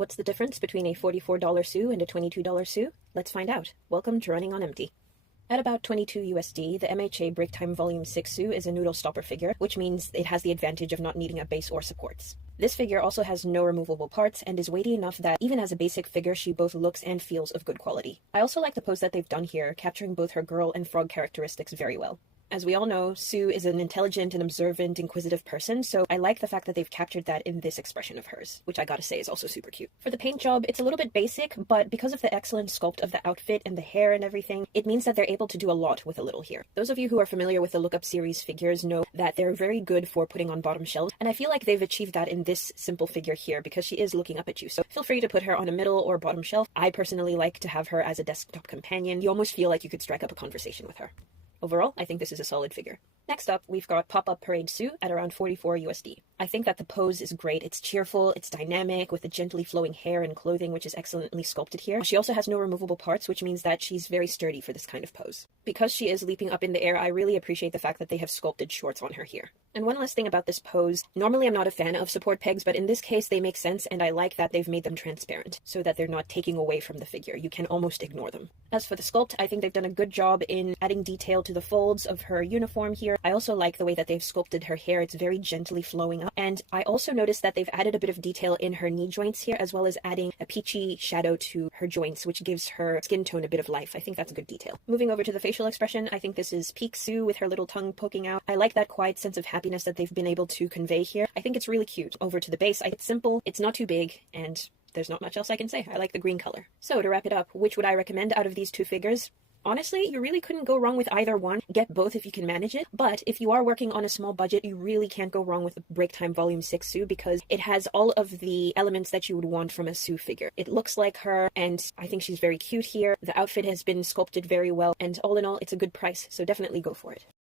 What's the difference between a $44 Sue and a $22 Sue? Let's find out. Welcome to Running on Empty. At about 22 USD, the MHA Break Time Volume 6 Sue is a noodle stopper figure, which means it has the advantage of not needing a base or supports. This figure also has no removable parts and is weighty enough that even as a basic figure, she both looks and feels of good quality. I also like the pose that they've done here, capturing both her girl and frog characteristics very well. As we all know, Sue is an intelligent and observant, inquisitive person, so I like the fact that they've captured that in this expression of hers, which I gotta say is also super cute. For the paint job, it's a little bit basic, but because of the excellent sculpt of the outfit and the hair and everything, it means that they're able to do a lot with a little here. Those of you who are familiar with the Lookup series figures know that they're very good for putting on bottom shelves, and I feel like they've achieved that in this simple figure here because she is looking up at you, so feel free to put her on a middle or bottom shelf. I personally like to have her as a desktop companion. You almost feel like you could strike up a conversation with her. Overall, I think this is a solid figure. Next up, we've got Pop-Up Parade Sue at around 44 USD. I think that the pose is great. It's cheerful, it's dynamic, with the gently flowing hair and clothing, which is excellently sculpted here. She also has no removable parts, which means that she's very sturdy for this kind of pose. Because she is leaping up in the air, I really appreciate the fact that they have sculpted shorts on her here. And one last thing about this pose, normally I'm not a fan of support pegs, but in this case they make sense, and I like that they've made them transparent, so that they're not taking away from the figure. You can almost ignore them. As for the sculpt, I think they've done a good job in adding detail to the folds of her uniform here. I also like the way that they've sculpted her hair. It's very gently flowing up. And I also noticed that they've added a bit of detail in her knee joints here, as well as adding a peachy shadow to her joints, which gives her skin tone a bit of life. I think that's a good detail. Moving over to the facial expression, I think this is Peak Sue with her little tongue poking out. I like that quiet sense of happiness that they've been able to convey here. I think it's really cute. Over to the base, it's simple, it's not too big, and there's not much else I can say. I like the green color. So to wrap it up, which would I recommend out of these two figures? Honestly, you really couldn't go wrong with either one. Get both if you can manage it, but if you are working on a small budget, you really can't go wrong with Break Time Volume 6 Sue because it has all of the elements that you would want from a Sue figure. It looks like her, and I think she's very cute here. The outfit has been sculpted very well, and all in all, it's a good price, so definitely go for it.